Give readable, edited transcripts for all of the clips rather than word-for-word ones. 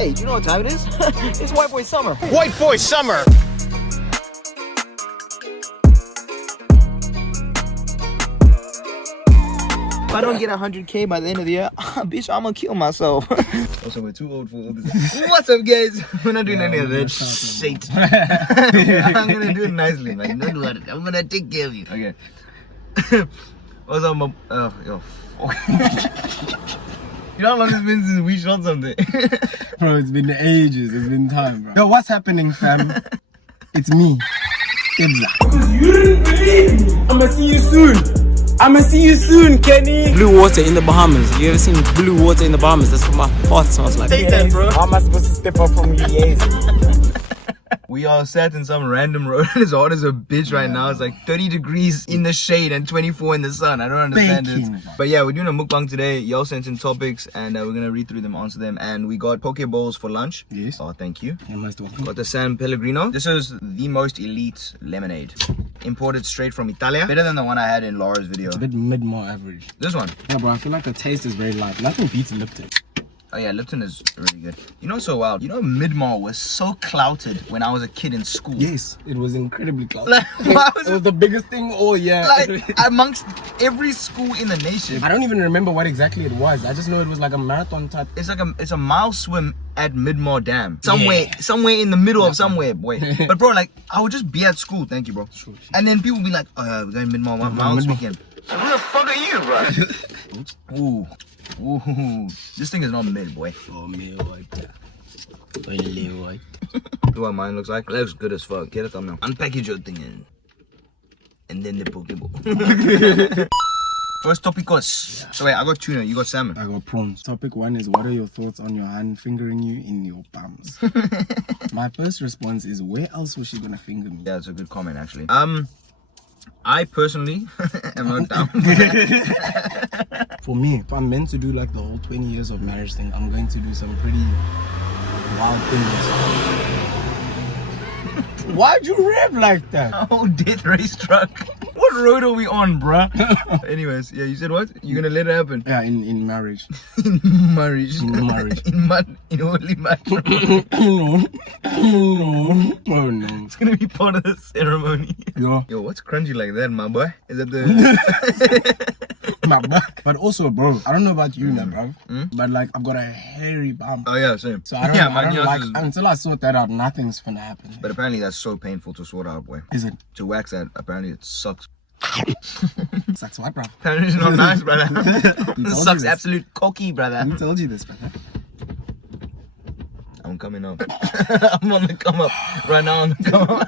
Hey, do you know what time it is? It's white boy summer. White boy summer! If I don't get 100K by the end of the year, bitch, I'm gonna kill myself. Also, we're too old for all this. What's up, guys? We're not doing any of that shit. I'm gonna do it nicely, man. Don't do it. I'm gonna take care of you. Okay. What's up, mom? Oh, yo. Fuck. You know how long it's been since we shot something? Bro, it's been ages. It's been time, bro. Yo, what's happening, fam? It's me, tebs. Because you didn't believe me. I'ma see you soon. I'ma see you soon, Kenny. Blue water in the Bahamas. You ever seen blue water in the Bahamas? That's what my fart smells like. Take that, bro. How am I supposed to step up from you? We are sat in some random road. It's hot as a bitch right now. It's like 30 degrees in the shade and 24 in the sun. I don't understand it. But yeah, we're doing a mukbang today. Y'all sent in topics and we're gonna read through them, answer them. And we got poke bowls for lunch. Yes. Oh, thank you. You're most welcome. Got the San Pellegrino. This is the most elite lemonade. Imported straight from Italia. Better than the one I had in Laura's video. It's a bit mid-more average. This one. Yeah, bro, I feel like the taste is very light. Nothing beats Lipton. Oh yeah, Lipton is really good. You know, so wild. You know, Midmar was so clouted when I was a kid in school. Yes, it was incredibly cloudy. Like, why was It was the biggest thing all year. like amongst every school in the nation? I don't even remember what exactly it was. I just know it was like a marathon type. It's like a mile swim at Midmar Dam. Somewhere in the middle of somewhere, boy. But bro, like, I would just be at school. Thank you, bro. Sure. And then people would be like, oh yeah, we're going Midmar mile this weekend. Who the fuck are you, bro? Ooh. Ooh. This thing is not mid, boy. Oh, me white. Only white. Do what mine looks like? It looks good as fuck. Get a thumbnail. Unpackage your thing in. And then the Pokeball. First topicos. Yeah. So wait, I got tuna, you got salmon. I got prawns. Topic 1 is, what are your thoughts on your hand fingering you in your bums? My first response is, where else was she gonna finger me? Yeah, it's a good comment actually. I personally am not down. For me, if I'm meant to do like the whole 20 years of marriage thing, I'm going to do some pretty wild things. Why'd you rev like that? Oh, death race truck. What road are we on, bruh? Anyways, yeah, you said what? You're gonna let it happen? Yeah, in marriage. In marriage. In marriage. In holy matrimony. No. No. Oh no. It's gonna be part of the ceremony. Yo. Yo, what's crunchy like that, my boy? Is that the... But also, bro, I don't know about you, bro, but like I've got a hairy bum. Oh yeah, same. So I don't, I don't like, until I sort that out, nothing's gonna happen. But apparently that's so painful to sort out, boy. Is it? To wax that, apparently it sucks. Sucks what, bro? Apparently it's not nice, brother. It sucks absolute cocky, brother. Who told you this, brother? I'm coming up. I'm on the come up. Right now on the come up.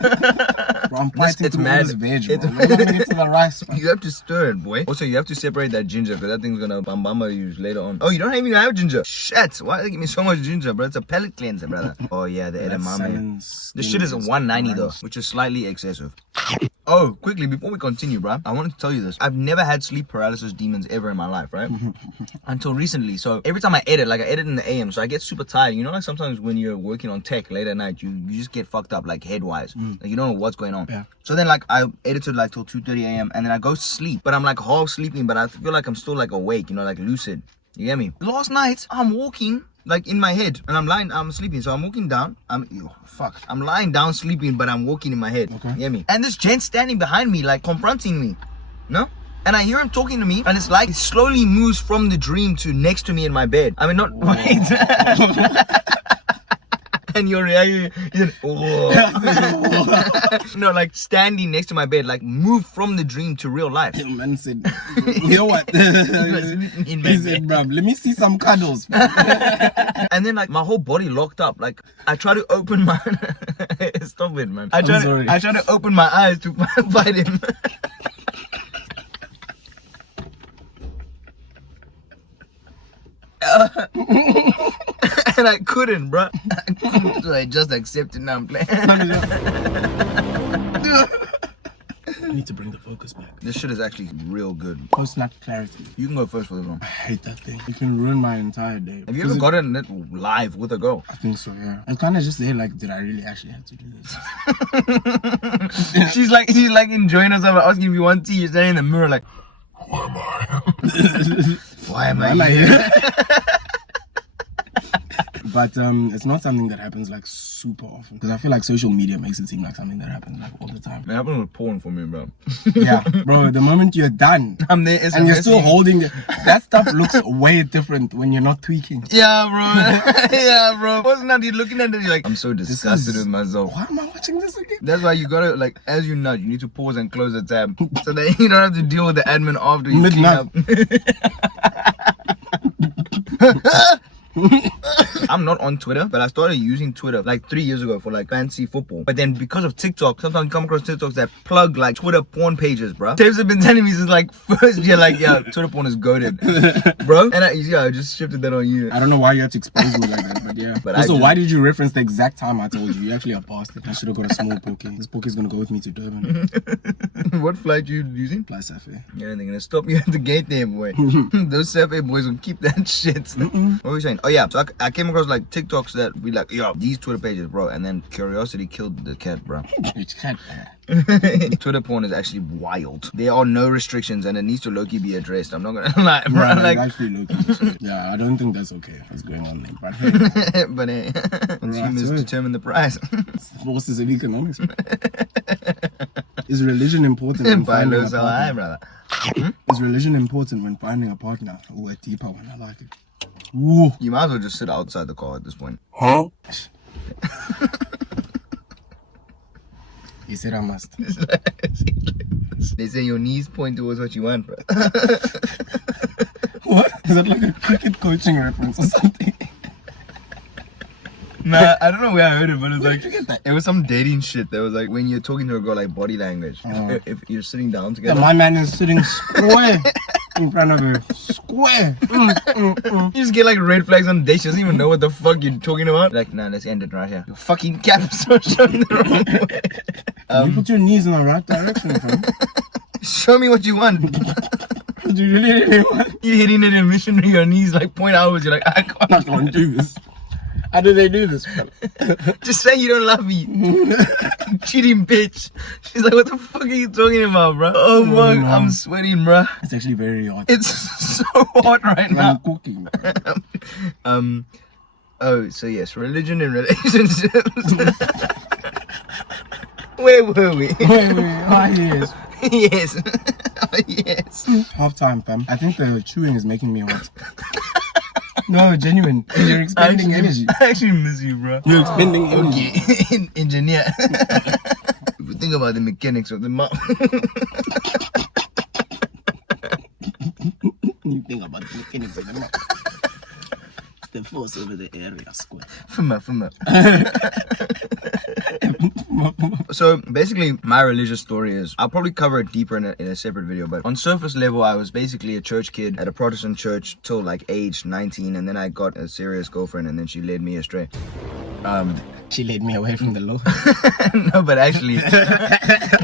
Bro, I'm fighting it's through mad. all this veg, bro. Let me get to the rice, bro. You have to stir it, boy. Also, you have to separate that ginger because that thing's gonna bambama you later on. Oh, you don't even have ginger. Shit. Why do they give me so much ginger, bro? It's a palate cleanser, brother. Oh, yeah, the edamame. This shit is 190 though, which is slightly excessive. Oh, quickly, before we continue, bro, I wanted to tell you this. I've never had sleep paralysis demons ever in my life, right? Until recently. So every time I edit, like I edit in the AM, so I get super tired. You know, like sometimes when you're working on tech late at night, you just get fucked up, like head-wise. Like you don't know what's going on. Yeah. So then like I edited like till 2:30 AM and then I go sleep. But I'm like half sleeping, but I feel like I'm still like awake, you know, like lucid. You get me? Last night, I'm walking like in my head and I'm sleeping. So I'm walking down. I'm lying down sleeping, but I'm walking in my head. Okay. You get me? And this gent standing behind me, like confronting me. No? And I hear him talking to me, and it's like he slowly moves from the dream to next to me in my bed. I mean, not wait. And your reaction, no, like standing next to my bed, like move from the dream to real life. The man said, you know what? He said, bro, let me see some cuddles. And then like my whole body locked up. Like I try to open my stop it, man. I try to open my eyes to fight him. And I couldn't, bro. So I just accepted now I'm playing. I need to bring the focus back. This shit is actually real good. Post-nut clarity. You can go first for this one. I hate that thing. It can ruin my entire day. Have you ever gotten it live with a girl? I think so, yeah. It's kind of just there, like, did I really actually have to do this? She's like enjoying herself, asking if you want tea. You're standing in the mirror like, who am I? Why am I here? but it's not something that happens like super often. Because I feel like social media makes it seem like something that happens like all the time. It happened with porn for me, bro. Yeah, bro. The moment you're done, I'm there, and you're still holding that stuff looks way different when you're not tweaking. Yeah, bro. Yeah, bro. Wasn't that you're looking at it, you're like, I'm so disgusted with myself. Why am I watching this again? That's why you gotta, like, as you nut, you need to pause and close the tab so that you don't have to deal with the admin after you clean up. I'm not on Twitter, but I started using Twitter like 3 years ago for like fancy football. But then because of TikTok, sometimes you come across TikToks that plug like Twitter porn pages, bro. Tebs have been telling me since like first year, like, yeah, Twitter porn is goated, bro. And I just shifted that on you. I don't know why you had to expose me like that, but yeah. But also, why did you reference the exact time I told you? You actually are past it. I should have got a small poke. This poke is gonna go with me to Durban. What flight you using? Fly Safe. Yeah, they're gonna stop you at the gate there, boy. Those Safe boys will keep that shit. What were you saying? Oh yeah, so I came across like TikToks that we like, yo, these Twitter pages, bro, and then curiosity killed the cat, bro. Which cat? Twitter porn is actually wild. There are no restrictions, and it needs to low-key be addressed. I'm not gonna lie, bro. Yeah, like, actually low-key. Yeah, I don't think that's okay. What's going on there? But hey, but hey, consumers determine the price. Forces of economics. Is religion important when finding a partner? Brother. Is religion important when finding a partner? Oh, a deeper one. I like it. Ooh. You might as well just sit outside the car at this point. Huh? He said I must. They say your knees point towards what you want, bro. What? Is that like a cricket coaching reference or something? Nah, I don't know where I heard it, but it was Where like, did you get that? it was some dating shit that was like when you're talking to a girl, like body language. If you're sitting down Yeah, together. my man is sitting square in front of her. Square. You just get like red flags on dates. She doesn't even know what the fuck you're talking about. Like, nah, let's end it right here. Your fucking cap start showing the wrong way. You put your knees in the right direction, fam. Show me what you want. Do you really want? You're hitting it in missionary, your knees like point outwards. You're like, I I'm not gonna do this. How do they do this, fam? just say you don't love me. Cheating bitch. She's like, what the fuck are you talking about, bro? Oh fuck, no. I'm sweating, bro. It's actually very hot. It's so hot right I'm now. cooking. Oh, so yes, religion and relationships. Where were we? Wait. Ah, yes. Yes. Yes. Half time, fam. I think the chewing is making me hot. No, genuine. You're expending energy. I actually miss you, bro. You're expending energy. Okay, engineer. If you think about the mechanics of the mouth. You think about the mechanics of the mouth. The force over the area square. Fuma. So basically my religious story is, I'll probably cover it deeper in a separate video, but on surface level I was basically a church kid at a Protestant church till like age 19, and then I got a serious girlfriend and then she led me astray. She led me away from the Lord. No, but actually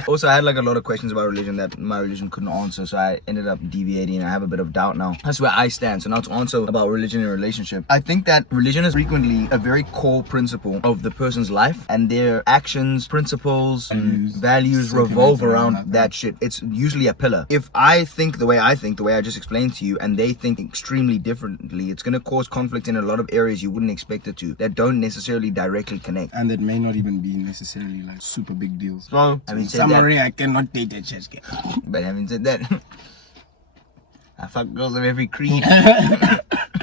also I had like a lot of questions about religion that my religion couldn't answer, so I ended up deviating. I have a bit of doubt now. That's where I stand. So now to answer about religion and relationship, I think that religion is frequently a very core principle of the person's life, and their actions, principles, and values revolve around that shit. It's usually a pillar. If I think the way I just explained to you, and they think extremely differently, it's going to cause conflict in a lot of areas you wouldn't expect it to, that don't necessarily directly connect. And that may not even be necessarily like super big deals. So, having said summary, that, I cannot date a church girl. but having said that, I fuck girls of every creed,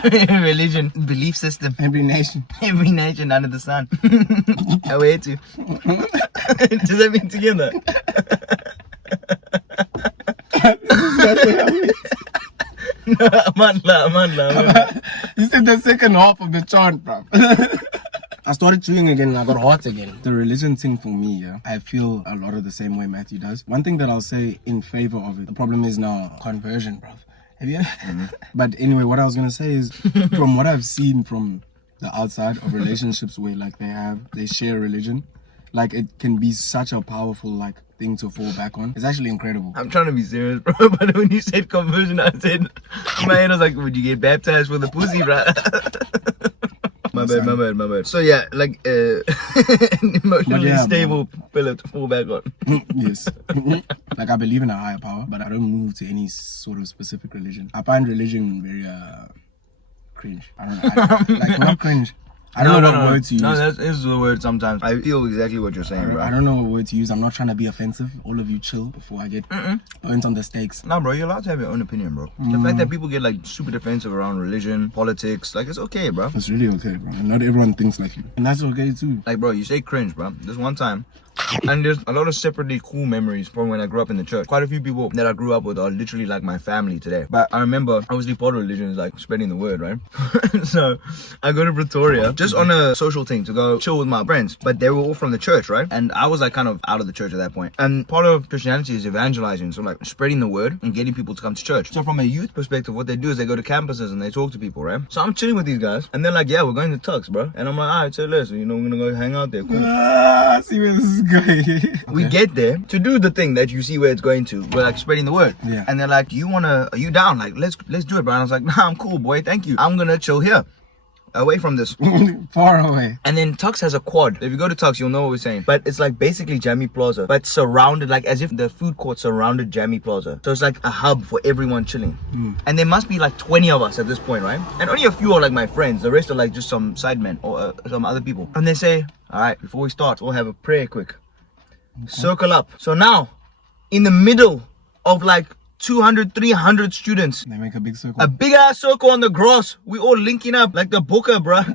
religion, belief system, Every nation. every nation under the sun. I wait to. Does that mean together? No, Amandla. You said the second half of the chant, bro. I started chewing again and I got hot again. The religion thing for me, yeah, I feel a lot of the same way Matthew does. One thing that I'll say in favor of it, the problem is now conversion, bro. Have you? But anyway, what I was gonna say is, from what I've seen from the outside of relationships where like they share religion, like it can be such a powerful like thing to fall back on. It's actually incredible. I'm trying to be serious, bro, but when you said conversion, I said, in my head I was like, would you get baptized for the pussy, bro? My bad. So yeah, like emotionally stable pillar to fall back on. Yes. Like I believe in a higher power, but I don't move to any sort of specific religion. I find religion very cringe. I don't know. Like not cringe. I don't know what word to use. No, that is the word sometimes. I feel exactly what you're saying, bro. I don't know what word to use. I'm not trying to be offensive. All of you chill before I get burnt on the stakes. No, bro, you're allowed to have your own opinion, bro. The fact that people get like super defensive around religion, politics, like it's okay, bro. It's really okay, bro. Not everyone thinks like you. And that's okay too. Like, bro, you say cringe, bro. This one time. And there's a lot of separately cool memories from when I grew up in the church. Quite a few people that I grew up with are literally like my family today. But I remember, obviously part of religion is like spreading the word, right? So I go to Pretoria just on a social thing to go chill with my friends. But they were all from the church, right? And I was like kind of out of the church at that point. And part of Christianity is evangelizing. So like spreading the word and getting people to come to church. So from a youth perspective, what they do is they go to campuses and they talk to people, right? So I'm chilling with these guys and they're like, yeah, we're going to Tux, bro. And I'm like, alright, so listen, you know, we're gonna go hang out there. Cool. I see where this is going. We get there to do the thing that you see where it's going to. We're like spreading the word. Yeah. And they're like, are you down? Like, let's do it, bro. And I was like, nah, I'm cool, boy. Thank you. I'm gonna chill here. Away from this. Far away. And then Tux has a quad. If you go to Tux, you'll know what we're saying. But it's like basically Jammy Plaza, but surrounded, like as if the food court surrounded Jammy Plaza. So it's like a hub for everyone chilling. And there must be like 20 of us at this point, right? And only a few are like my friends. The rest are like just some sidemen or some other people. And they say, all right, before we start, we'll have a prayer quick. Circle up. So now, in the middle of like 200, 300 students. They make a big circle. A big ass circle on the grass. We all linking up like the booker, bruh.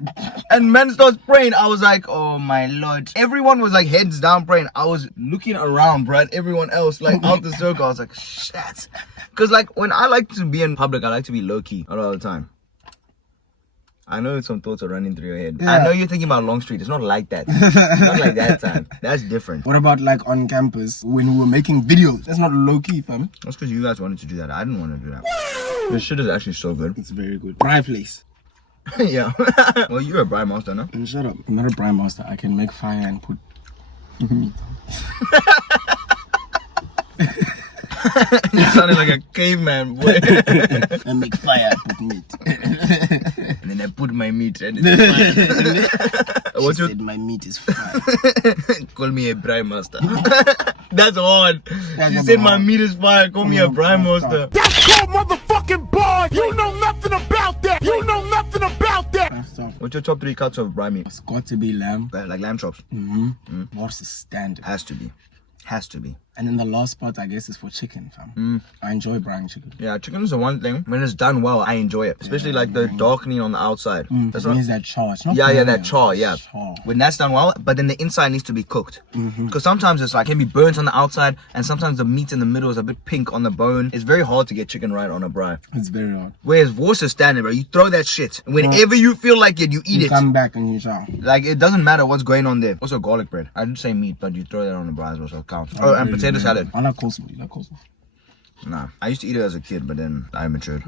And man starts praying. I was like, oh my lord. Everyone was like heads down praying. I was looking around, bruh. Everyone else like out the circle. I was like, shit. Because like when I like to be in public, I like to be low key a lot of the time. I know some thoughts are running through your head. Yeah. I know you're thinking about Long Street. It's not like that. It's not like that time. That's different. What about like on campus when we were making videos? That's not low key, fam. That's because you guys wanted to do that. I didn't want to do that. This shit is actually so good. It's very good. Bri place. Yeah. Well, you're a Bri master, no? And shut up. I'm not a Bri master. I can make fire and put meat. You sounded like a caveman, boy. I make fire and put meat. And then I put my meat and it's fire. She said my meat is fire. Call me a Bri master. That's hard. That's She said hard. my meat is fire. Call me a Bri master. That's called motherfucking bars. You know nothing about that. You know nothing about that. What's your top 3 cuts of Bri meat? It's got to be lamb. Like lamb chops. What's the standard? Has to be. Has to be. And then the last part, I guess, is for chicken, fam. I enjoy brine chicken. Yeah, chicken is the one thing. When it's done well, I enjoy it. Especially like the darkening on the outside. That's what that char. It's not that char, yeah. Char. When that's done well, but then the inside needs to be cooked. Because sometimes it's like, can be burnt on the outside, and sometimes the meat in the middle is a bit pink on the bone. It's very hard to get chicken right on a bri. It's very hard. Whereas Vos is standard, bro. You throw that shit. Whenever you feel like it, you eat You it. come back and you chow. Like, it doesn't matter what's going on there. Also, garlic bread. I didn't say meat, but you throw that on the bri as well, so it counts. Oh, and potato salad. I like coleslaw. You like coleslaw? Nah. I used to eat it as a kid, but then I matured.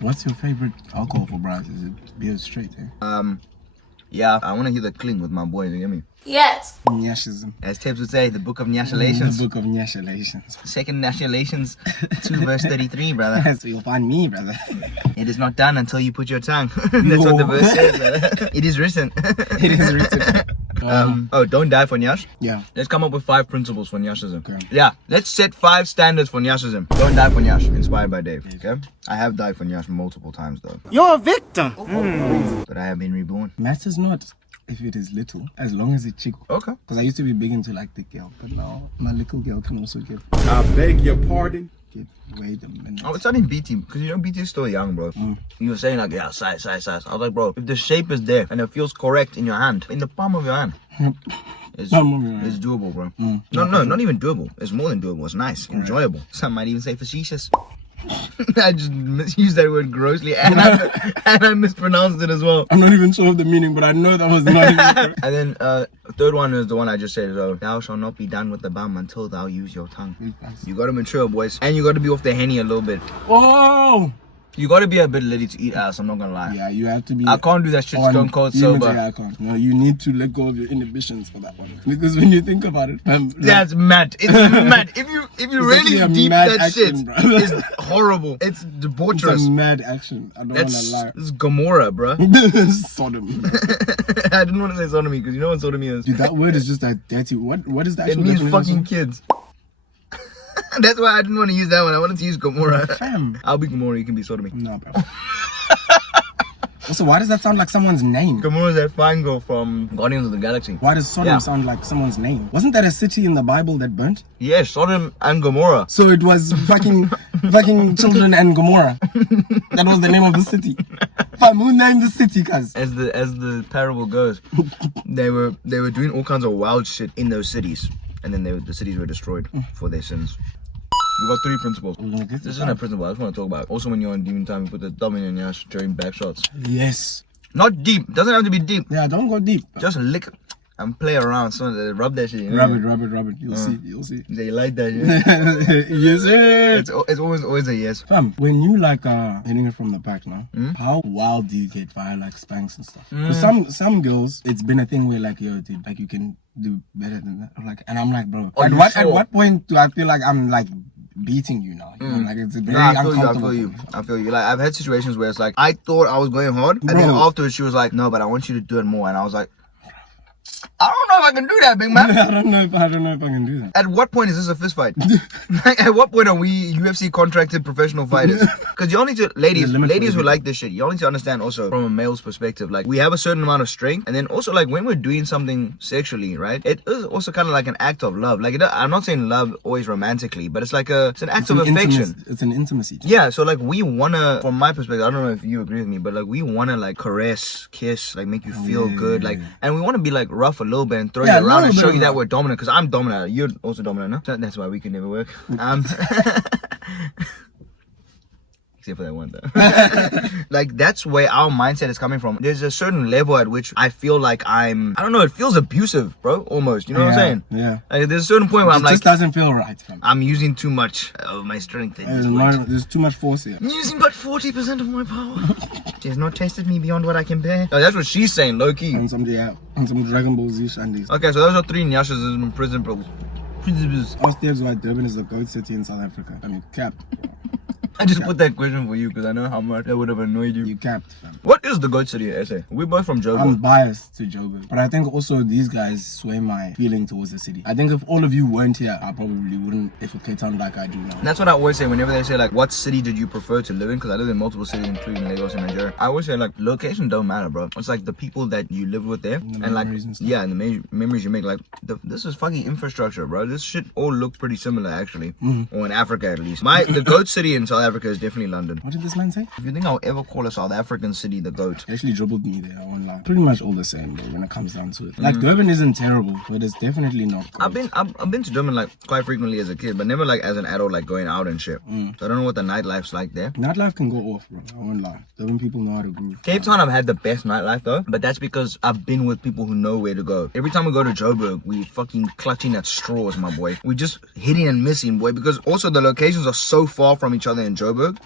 What's your favorite alcohol for bras? Is it beer straight, eh? Yeah, I want to hear the cling with my boys, you get me? Yes. Nyashism. As Tebs would say, the book of Nyashalations. The book of Nyashalations. Second Nyashalations 2 verse 33, brother. So you'll find me, brother. It is not done until you put your tongue. That's what the verse says, brother. It is written. It is written. Don't die for Nyash? Yeah. Let's come up with 5 principles for Nyashism. Okay. Yeah, let's set 5 standards for Nyashism. Don't die for Nyash, inspired by Dave, okay? I have died for Nyash multiple times though. You're a victim. But I have been reborn. Matters not if it is little, as long as it's chico. Okay. Because I used to be big into like the girl, but now my little girl can also get I beg your pardon. wait a minute. Oh, it's not in BT, because you know BT is still young, bro. You were saying like, yeah, size. I was like, bro, if the shape is there and it feels correct in your hand, in the palm of your hand, it's doable, bro. No, not even doable. It's more than doable. It's nice, enjoyable. Some might even say facetious. I just misused that word grossly, and I mispronounced it as well. I'm not even sure of the meaning, but I know that was not even correct. And then third one is the one I just said. So thou shalt not be done with the bum until thou use your tongue. You gotta mature, boys, and you gotta be off the henny a little bit. Oh! You gotta be a bit ready to eat ass. I'm not gonna lie. Yeah, you have to be. I can't do that shit stone cold sober. I can't. No, you need to let go of your inhibitions for that one. Because when you think about it, that's mad. It's mad. If you really deep that action, shit, bro. it's horrible. It's debaucherous. It's a mad action. I don't want to lie. It's Gomorrah, bro. Sodom. I didn't want to say sodomy because you know what sodomy is. Dude, that word is just like dirty. What is that? It means fucking kids. That's why I didn't want to use that one. I wanted to use Gomorrah. Fam. I'll be Gomorrah. You can be sodomy. No, bro. Also, why does that sound like someone's name? Gomorrah is that fine girl from Guardians of the Galaxy. Why does Sodom sound like someone's name? Wasn't that a city in the Bible that burnt? Yes, Sodom and Gomorrah. So it was fucking children and Gomorrah. That was the name of the city. Fam, who named the city, cuz? As the parable goes, they were doing all kinds of wild shit in those cities, and then the cities were destroyed for their sins. We got 3 principles. This isn't a principle I just want to talk about. Also, when you're on demon time, you put the thumb in your ass during back shots. Yes. Not deep. Doesn't have to be deep. Yeah, don't go deep. Just lick and play around. So rub that shit. You know? Rub it. You'll see. They like that. Yeah? Yes, sir. It's always a yes. Fam, when you like hitting it from the back now, how wild do you get via like spanks and stuff? Because some girls, it's been a thing where like, yo, dude, like you can do better than that. Like, and I'm like, bro, at what point do I feel like I'm like beating you now? You know, like it's very uncomfortable. I feel you. Like I've had situations where it's like I thought I was going hard, and then afterwards she was like, no, but I want you to do it more, and I was like, I don't know if I can do that, big man. I don't know if I can do that. At what point is this a fist fight? Like, at what point are we UFC contracted professional fighters? Because you all need to, ladies who like this shit, you all need to understand also from a male's perspective, like we have a certain amount of strength, and then also like when we're doing something sexually, right? It is also kind of like an act of love. Like I'm not saying love always romantically, but it's like it's an act of affection. It's an intimacy. Yeah, so like we wanna, from my perspective, I don't know if you agree with me, but like we wanna like caress, kiss, like make you feel good, like, and we wanna be like rough a little bit and throw you around and show you that we're dominant, because I'm dominant. You're also dominant, no? That's why we could never work. Except for that one though. Like that's where our mindset is coming from. There's a certain level at which I feel like I don't know, it feels abusive, bro, almost. You know what I'm saying? Yeah. Like there's a certain point where I'm like, it just doesn't feel right. I'm using too much of my strength. There's too much force here. I'm using but 40% of my power. She has not tested me beyond what I can bear. Oh, that's what she's saying, low key. And some Dragon Ball Z shandies. Okay, so those are 3 nyashas in prison rules. Ask Tebs why Durban is the GOAT city in South Africa. I mean, capped. I just put that question for you because I know how much that would have annoyed you. You capped, fam. What is the GOAT city in SA? We're both from Joburg. I'm biased to Joburg, but I think also these guys sway my feeling towards the city. I think if all of you weren't here, I probably wouldn't effecate on like I do now. That's what I always say whenever they say like, what city did you prefer to live in? Because I live in multiple cities, including Lagos and Nigeria. I always say like, location don't matter, bro. It's like the people that you live with there, and like, and the memories you make. Like, this is fucking infrastructure, bro. This shit all look pretty similar actually, or in Africa at least. The GOAT city in South Africa is definitely London. What did this man say? If you think I'll ever call a South African city the GOAT? He actually dribbled me there, I won't lie. Pretty much all the same, bro, when it comes down to it. Like, Durban isn't terrible, but it's definitely not GOAT. I've been to Durban like quite frequently as a kid, but never like as an adult, like going out and shit. So I don't know what the nightlife's like there. Nightlife can go off, bro, I won't lie. Durban people know how to groove. Cape Town, I've had the best nightlife though, but that's because I've been with people who know where to go. Every time we go to Joburg, we fucking clutching at straws, my boy. We just hitting and missing, boy, because also the locations are so far from each other in Joburg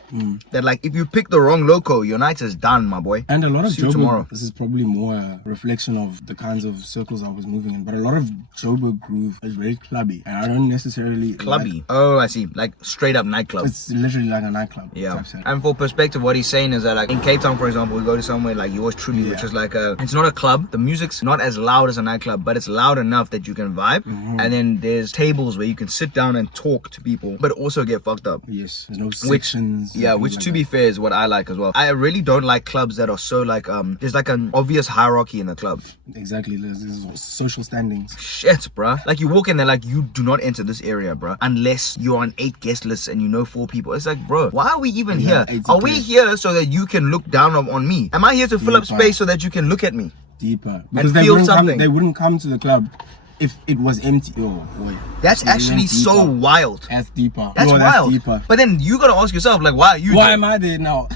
that like if you pick the wrong loco, your night is done, my boy. And a lot of Joburg, tomorrow. This is probably more a reflection of the kinds of circles I was moving in, but a lot of Joburg groove is very clubby, and I don't necessarily clubby. Oh, I see. Like straight up nightclub. It's literally like a nightclub. Yeah. And for perspective, what he's saying is that like in Cape Town, for example, we go to somewhere like yours truly, which is like it's not a club. The music's not as loud as a nightclub, but it's loud enough that you can vibe. And then there's tables where you can sit down and talk to people, but also get fucked up. Yes. There's no sections. Which to be fair is what I like as well. I really don't like clubs that are so like there's like an obvious hierarchy in the club. Exactly. There's social standings. Shit, bruh. Like you walk in there like you do not enter this area, bruh, unless you're on 8 guest lists and you know 4 people. It's like, bro, why are we even here? Are we here so that you can look down on me? Am I here to fill up space so that you can look at me? Deeper. Because they wouldn't come to the club if it was empty. Oh boy, that's actually so wild. That's deeper. That's wild. That's deeper. But then you gotta ask yourself, like, why are you am I there now?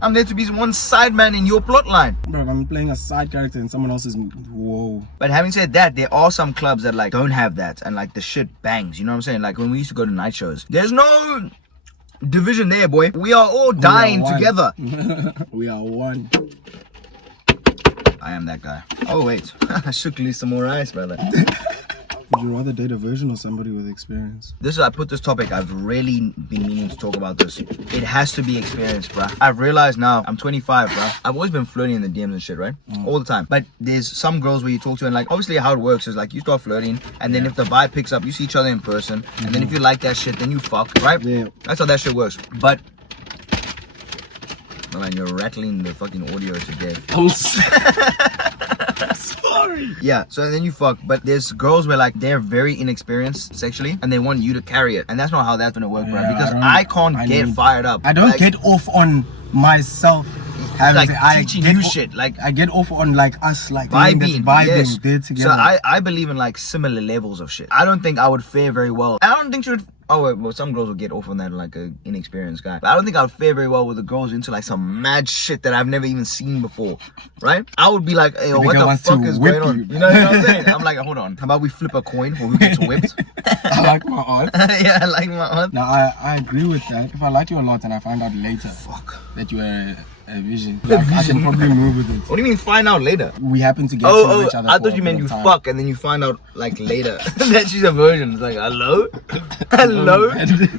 I'm there to be one side man in your plot line. Bro, I'm playing a side character in someone else's. Whoa. But having said that, there are some clubs that like don't have that, and like the shit bangs. You know what I'm saying? Like when we used to go to night shows, there's no division there, boy. We are all dying together. We are one. I am that guy. Oh wait, I should leave some more ice, brother. Would you rather date a virgin or somebody with experience? I put this topic, I've really been meaning to talk about this. It has to be experience, bruh. I've realized now, I'm 25, bruh. I've always been flirting in the DMs and shit, right? All the time. But there's some girls where you talk to and like, obviously how it works is like, you start flirting and then if the vibe picks up, you see each other in person. And then if you like that shit, then you fuck, right? Yeah. That's how that shit works. But, man, man. You're rattling the fucking audio today. I'm sorry. Yeah, so then you fuck, but there's girls where like they're very inexperienced sexually and they want you to carry it, and that's not how that's gonna work, bro. Yeah, Because I can't get fired up. I don't like, get off on myself. like teaching you shit. Like I get off on like us like vibing, yes. there together. So I believe in like similar levels of shit. I don't think I would fare very well. I don't think she would. Oh wait, well some girls will get off on that like an inexperienced guy. But I don't think I would fare very well with the girls into like some mad shit that I've never even seen before, right? I would be like, hey, what the fuck is going on? You know what I'm saying? I'm like, hold on, how about we flip a coin for who gets whipped? I like my aunt. Yeah, I like my aunt. Now I agree with that. If I like you a lot and I find out later that you are a vision, like, I can probably move with it. What do you mean find out later? We happen to get to know each other. I thought you meant you fuck and then you find out like later that she's a virgin. It's like, hello? Hello?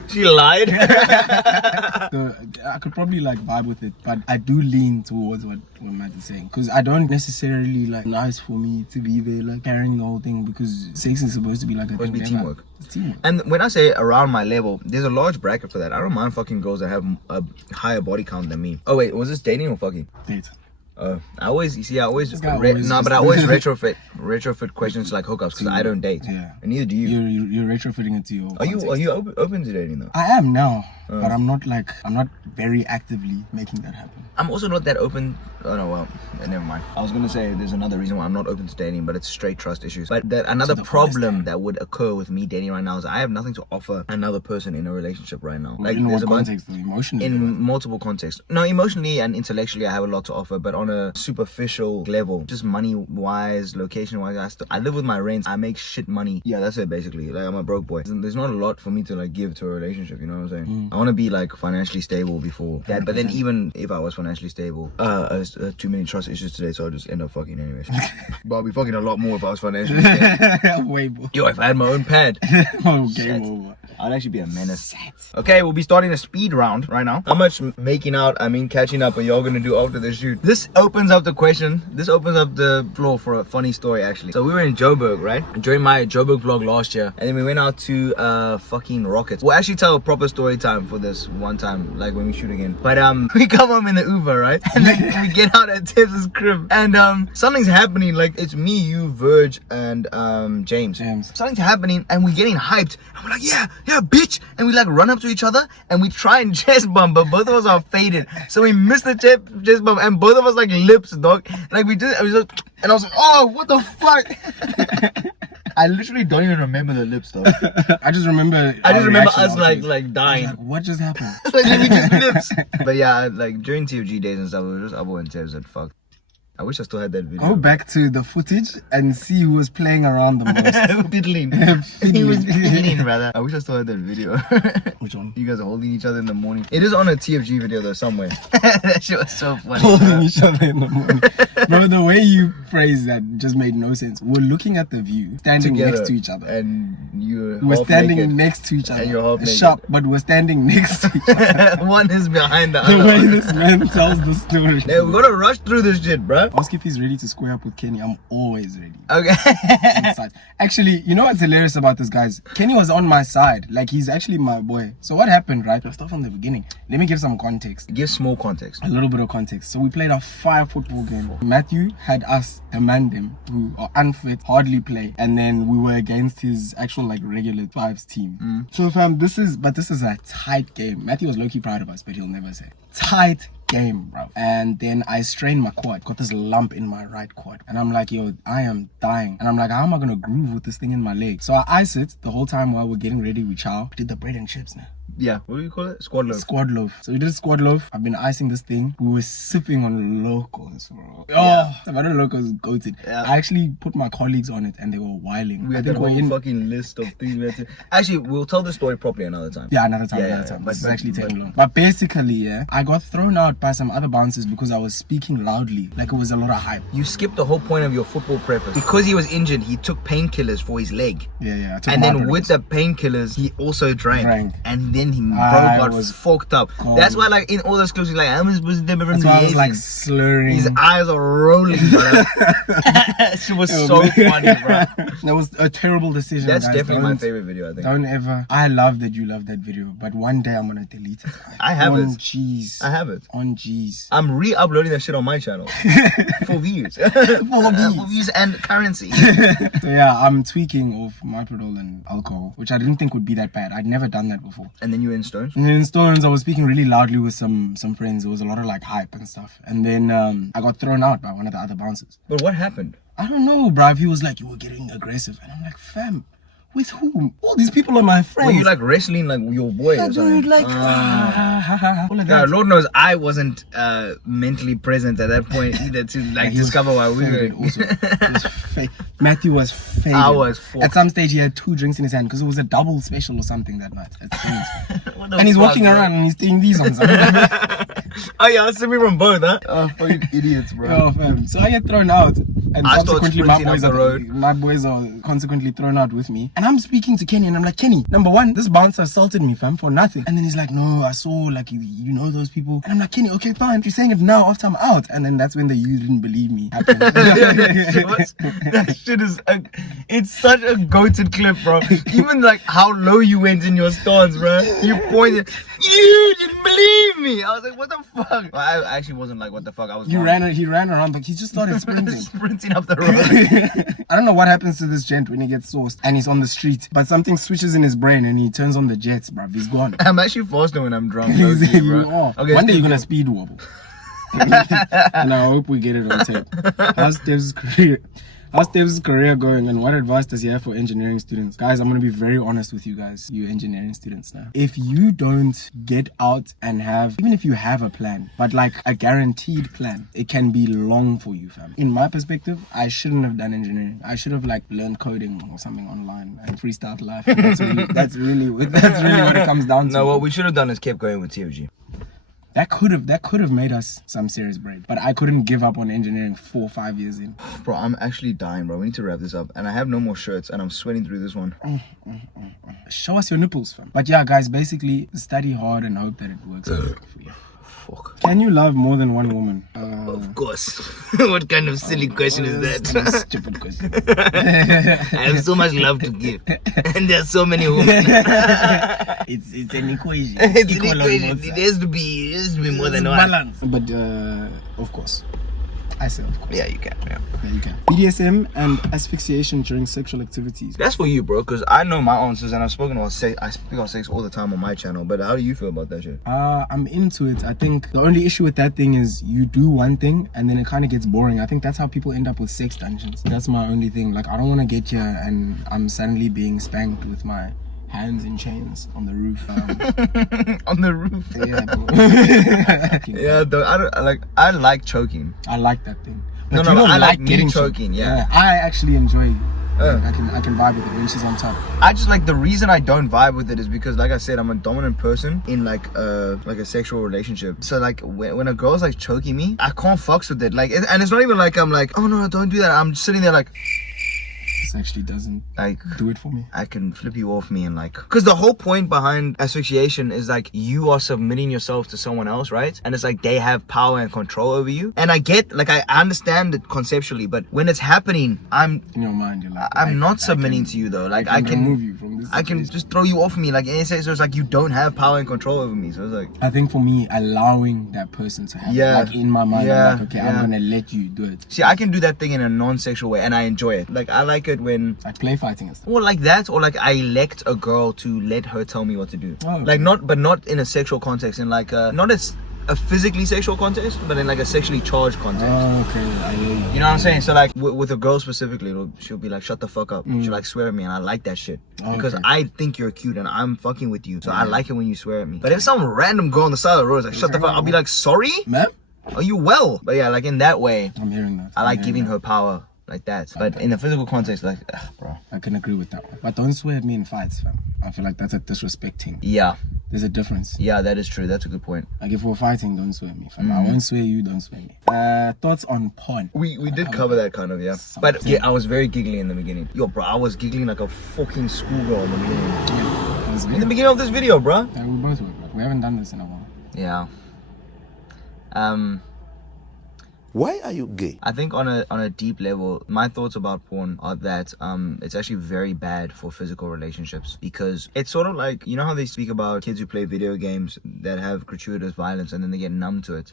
She lied? So I could probably like vibe with it, but I do lean towards what Matt is saying, because I don't necessarily like nice for me to be there like carrying the whole thing, because sex is supposed to be like a teamwork. It's teamwork. And when I say around my level, there's a large bracket for that. I don't mind fucking girls that have a higher body count than me. Oh wait, was this dating or fucking? Date. I always retrofit questions like hookups because I don't date. Yeah. And neither do you. You're retrofitting it to your Are you open to dating though? I am now, but I'm not very actively making that happen. I'm also not that open. Oh no, well, never mind. I was gonna say there's another reason why I'm not open to dating, but it's straight trust issues. But another problem that would occur with me dating right now is I have nothing to offer another person in a relationship right now. Like in what context? Emotionally? In multiple contexts. No, emotionally and intellectually I have a lot to offer, but on a superficial level, just money wise, location wise, I live with my rents. I make shit money. Yeah, that's it basically. Like I'm a broke boy. There's not a lot for me to like give to a relationship. You know what I'm saying? I want to be like financially stable before that. But then even if I was financially stable, there's too many trust issues today, so I'll just end up fucking anyways. But I'll be fucking a lot more if I was financially stable. Way more. Yo, if I had my own pad. Oh, game over. I'd actually be a menace. Okay, we'll be starting a speed round right now. How much making out, catching up, are y'all gonna do after the shoot? This opens up the question. This opens up the floor for a funny story actually. So we were in Joburg, right? During my Joburg vlog last year. And then we went out to fucking Rockets. We'll actually tell a proper story time for this one time, like when we shoot again. But we come home in the Uber, right? And then we get out at Tebs' crib. And something's happening. Like it's me, you, Verge, and James. Something's happening and we're getting hyped. And we're like, yeah, bitch. And we like run up to each other and we try and chest bump, but both of us are faded. So we missed the chest bump and both of us like lips, dog. Like we did, and I was like, oh, what the fuck? I literally don't even remember the lips though. I just remember us like dying. Like, what just happened? Like we just lips. But yeah, like during TFG days and stuff, it was just Abo and Tebs that fucked. I wish I still had that video. Go back to the footage and see who was playing around the most. Fiddling. He was fiddling, brother. I wish I still had that video. Which one? You guys are holding each other in the morning. It is on a TFG video though, somewhere. That shit was so funny. Holding each other in the morning. Bro, the way you phrased that just made no sense. We're looking at the view, standing next to each other. And we're standing naked. Next to each other. And you're half naked. Sharp, but we're standing next to each other. One is behind the other. The way this man tells the story. Hey, we gotta rush through this shit, bro. Ask if he's ready to square up with Kenny. I'm always ready. Okay. Actually, you know what's hilarious about this, guys? Kenny was on my side. Like, he's actually my boy. So what happened, right? Let's start from the beginning. Let me give some context. Give small context. A little bit of context. So we played a 5 football game. Matthew had us demand him, who are unfit, hardly play. And then we were against his actual, like, regular 5s team. So fam, this is a tight game. Matthew was low-key proud of us, but he'll never say. Tight game, bro. And then I strained my quad, got this lump in my right quad, and I'm like, yo, I am dying. And I'm like, how am I gonna groove with this thing in my leg? So I ice it the whole time while we're getting ready. We chow. We did the bread and chips now. Yeah, what do you call it? Squad loaf. Squad loaf. So we did squad loaf. I've been icing this thing. We were sipping on locals, bro. Oh, Savannah locals goated. Yeah. I actually put my colleagues on it and they were whiling. We had a whole fucking list of things. Actually, we'll tell the story properly another time. Yeah, another time. But it's actually taking long. But basically, yeah, I got thrown out by some other bouncers because I was speaking loudly. Like it was a lot of hype. You skipped the whole point of your football preface. Because he was injured, he took painkillers for his leg. Yeah. And then with the painkillers, he also drank. And then then bro got fucked up. Gone. That's why, like, in all those clips, he's like, I'm supposed to never That's why I was like slurring. His eyes are rolling, bro. She was so funny, bro. That was a terrible decision. That's guys. definitely my favorite video, I think. Don't ever. I love that you love that video, but one day I'm gonna delete it. I have it. Jeez. I have it. On G's. I'm re-uploading that shit on my channel for views. For views and currency. So yeah, I'm tweaking off miprodol and alcohol, which I didn't think would be that bad. I'd never done that before. And then you were in Stones? And in Stones, I was speaking really loudly with some friends. There was a lot of like hype and stuff. And then I got thrown out by one of the other bouncers. But what happened? I don't know, bruv. He was like, you were getting aggressive. And I'm like, fam, with whom? All these people are my friends. Were you like wrestling like your boy or something? Dude, like, all of that. Lord knows I wasn't mentally present at that point either to like discover why we were. Also, Matthew was faded. I was fucked. At some stage, he had 2 drinks in his hand because it was a double special or something that night. And he's walking around and he's doing these ones. Oh yeah, send me from both, huh? Oh, fucking idiots, bro. Oh, fam. So I get thrown out, and I subsequently my boys are consequently thrown out with me. And I'm speaking to Kenny, and I'm like, Kenny, number one, this bouncer assaulted me, fam, for nothing. And then he's like, no, I saw, like, you know those people. And I'm like, Kenny, okay, fine. You're saying it now after I'm out. And then that's when you didn't believe me. That shit is, it's such a goated clip, bro. Even like how low you went in your stance, bro. You pointed, you didn't believe me. I was like, what the fuck? Well, I actually wasn't like, what the fuck? He ran around, like he just started sprinting. Sprinting up the road. I don't know what happens to this gent when he gets sourced and he's on the street, but something switches in his brain and he turns on the jets, bruv. He's gone. I'm actually faster when I'm drunk. You are. Okay, one day you're gonna speed wobble. And I hope we get it on tape. How's Tebs' career going, and what advice does he have for engineering students? Guys, I'm going to be very honest with you guys, you engineering students now. If you don't get out and have, even if you have a plan, but like a guaranteed plan, it can be long for you, fam. In my perspective, I shouldn't have done engineering. I should have like learned coding or something online and freestyled life. That's really what it comes down to. No, what we should have done is kept going with TFG. That could have made us some serious bread, but I couldn't give up on engineering 4 or 5 years in. Bro, I'm actually dying, bro. We need to wrap this up, and I have no more shirts, and I'm sweating through this one. Show us your nipples, fam. But yeah, guys, basically study hard and hope that it works out for you. Fuck. Can you love more than one woman? Of course. What kind of silly question is that? Stupid question. I have so much love to give, and there's so many women. It's an equation. It's an equation. It has to be more than one. Balance. But of course. I said of course. Yeah, you can. Yeah, you can. BDSM and asphyxiation during sexual activities. That's for you, bro, because I know my answers, and I've spoken about sex. I speak about sex all the time on my channel. But how do you feel about that shit? I'm into it. I think the only issue with that thing is you do one thing and then it kind of gets boring. I think that's how people end up with sex dungeons. That's my only thing. Like, I don't want to get here and I'm suddenly being spanked with my hands in chains on the roof. On the roof. Yeah, bro. Yeah, though, I like choking. I like that thing. But no, I like getting choking. Yeah, I actually enjoy. I can vibe with it when she's on top. I just like, the reason I don't vibe with it is because, like I said, I'm a dominant person in like a sexual relationship. So like when a girl's like choking me, I can't fucks with it. Like, and it's not even like I'm like, oh no, don't do that. I'm just sitting there like, actually doesn't like do it for me. I can flip you off me and like, because the whole point behind asphyxiation is like you are submitting yourself to someone else, right? And it's like they have power and control over you. And I get, like, I understand it conceptually, but when it's happening, I'm in your mind, you're like, I'm not submitting to you though. Like I can remove you from this situation. I can just throw you off me. Like, and so it's like you don't have power and control over me. So it's like, I think for me, allowing that person to have it, like in my mind, I'm like, okay, I'm gonna let you do it. See, I can do that thing in a non-sexual way and I enjoy it. Like, I like it when like play fighting and stuff. Or like that, or like I elect a girl to let her tell me what to do. Oh, okay. Like not in a sexual context, in like not as a physically sexual context, but in like a sexually charged context. Oh, okay, I hear you. You know what I'm saying? So like with a girl specifically, she'll be like, shut the fuck up. She'll like swear at me, and I like that shit. Because I think you're cute and I'm fucking with you. So I like it when you swear at me. But if some random girl on the side of the road is like, shut the fuck, I'll be like, sorry? Man? Are you well? But yeah, like in that way, I'm hearing that. I like giving her power. Like that, but in a physical context, like, bro, I can agree with that one. But don't swear at me in fights, fam. I feel like that's a disrespecting. Yeah, there's a difference. Yeah, that is true. That's a good point. Like if we're fighting, don't swear at me, fam. I won't swear you, don't swear at me. Thoughts on porn? We did cover that kind of, yeah. But yeah, I was very giggly in the beginning. Yo, bro, I was giggling like a fucking schoolgirl in the beginning. In the beginning of this video, bro. Yeah, we both were, bro. We haven't done this in a while. Yeah. Why are you gay? I think on a deep level, my thoughts about porn are that it's actually very bad for physical relationships, because it's sort of like, you know how they speak about kids who play video games that have gratuitous violence and then they get numb to it,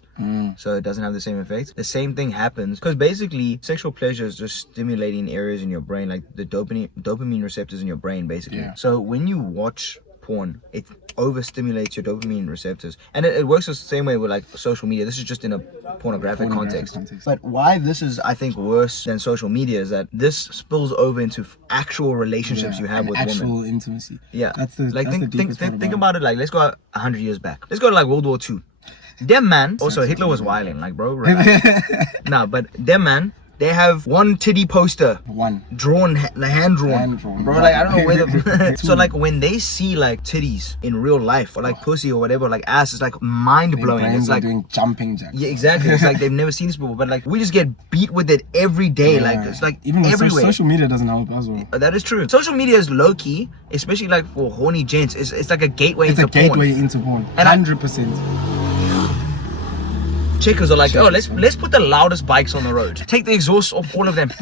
so it doesn't have the same effect. The same thing happens because basically sexual pleasure is just stimulating areas in your brain, like the dopamine receptors in your brain, basically. Yeah. So when you watch porn, it overstimulates your dopamine receptors, and it works the same way with like social media. This is just in a pornographic context. But why this is, I think, worse than social media is that this spills over into actual relationships you have with actual women. intimacy. Yeah, That's the like think about about it. Like, let's go 100 years back. Let's go to like World War II. Them man. Also, Hitler was wilding, like, bro. Right? Nah, but them man. They have one titty poster, drawn, hand drawn, bro. Like, I don't know where the. So like when they see like titties in real life, or like pussy or whatever, like ass, it's like mind blowing. It's like doing jumping jacks. Yeah, exactly. It's like they've never seen this before, but like we just get beat with it every day. Yeah. Like it's like even everywhere. Social media doesn't help as well. That is true. Social media is low key, especially like for horny gents. It's like a gateway It's into a gateway into porn. 100%. Chickers are like, oh, let's put the loudest bikes on the road. Take the exhaust off all of them.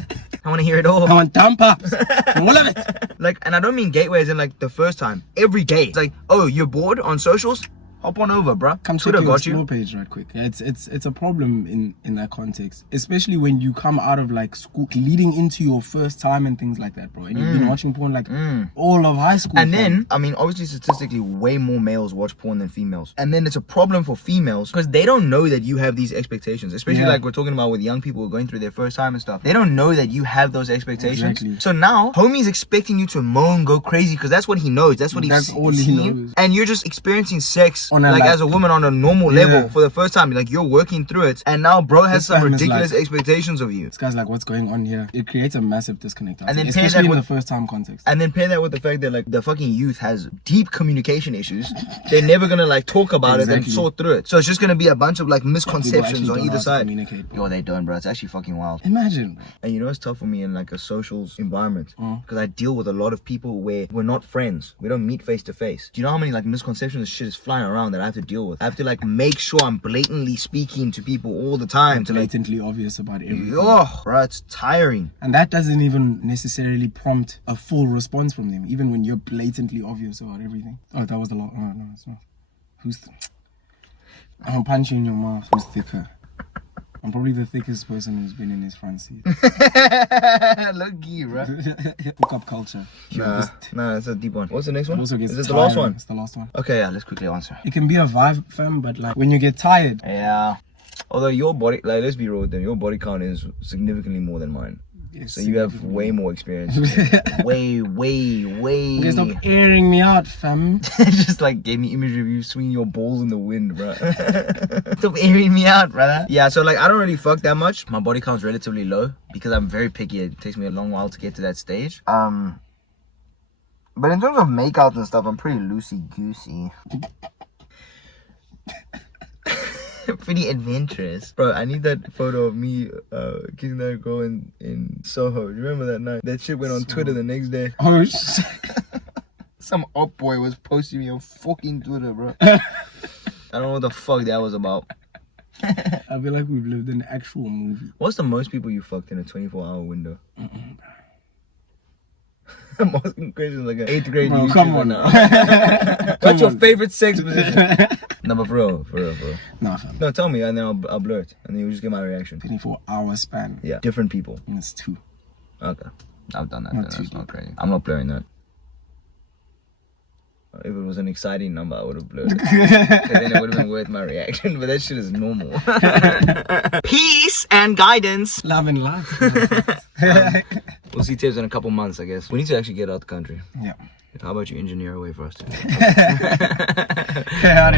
I want to hear it all. I want dump ups. All of it. Like, and I don't mean gateways in like the first time. Every day. It's like, oh, you're bored on socials? Hop on over, bruh. Come check your explore page right quick. It's a problem in that context, especially when you come out of like school, leading into your first time and things like that, bro. And you've been watching porn like all of high school. And then, I mean, obviously statistically, way more males watch porn than females. And then it's a problem for females because they don't know that you have these expectations, especially like we're talking about with young people who are going through their first time and stuff. They don't know that you have those expectations. Exactly. So now, homie's expecting you to moan, go crazy, because that's what he knows. That's what that's all he knows. And you're just experiencing sex like as a woman on a normal level for the first time. Like, you're working through it, and now bro has some ridiculous expectations of you. This guy's like, what's going on here? It creates a massive disconnect, and then especially in the first time context. And then pair that with the fact that like the fucking youth has deep communication issues. They're never gonna like talk about it and sort through it. So it's just gonna be a bunch of like misconceptions on either side. Yo, they don't, bro. It's actually fucking wild. Imagine, bro. And you know it's tough for me in like a socials environment because I deal with a lot of people where we're not friends. We don't meet face to face. Do you know how many like misconceptions and shit is flying around that I have to deal with? I have to like make sure I'm blatantly speaking to people all the time. To blatantly obvious about everything. Oh, bro, it's tiring. And that doesn't even necessarily prompt a full response from them, even when you're blatantly obvious about everything. Oh, that was the lot. Oh, no, it's not. I'll punch you in your mouth. Who's thicker? I'm probably the thickest person who's been in his front seat. Lucky, bro. Hook up culture. Nah, it's a deep one. What's the next one? Is it the last one? It's the last one. Okay, yeah, let's quickly answer. It can be a vibe, fam, but like when you get tired. Yeah. Although your body, like, let's be real with them, your body count is significantly more than mine. Yes, so you have way more experience. way. Okay, stop airing me out, fam. Just like gave me imagery of you swinging your balls in the wind, bro. Stop airing me out, brother. Yeah, so like I don't really fuck that much. My body count's relatively low because I'm very picky. It takes me a long while to get to that stage. But in terms of makeouts and stuff, I'm pretty loosey-goosey. Pretty adventurous. Bro, I need that photo of me kissing that girl in Soho. You remember that night? That shit went on Twitter the next day. Oh, shit. Some up boy was posting me on fucking Twitter, bro. I don't know what the fuck that was about. I feel like we've lived an actual movie. What's the most people you fucked in a 24-hour window? I'm asking questions like an 8th grade YouTuber. Come on now. What's your favorite sex position? No, but for real. No, fam. No, tell me and then I'll blur it. And then you just get my reaction. 24-hour span. Yeah, different people. And it's 2. Okay. I've done that. That's not crazy. I'm not blurring that. If it was an exciting number, I would have blurred it. Then it would have been worth my reaction. But that shit is normal. Peace and guidance. Love and light. We'll see Tebs in a couple months, I guess. We need to actually get out the country. Yeah. How about you engineer a way for us to? Yeah,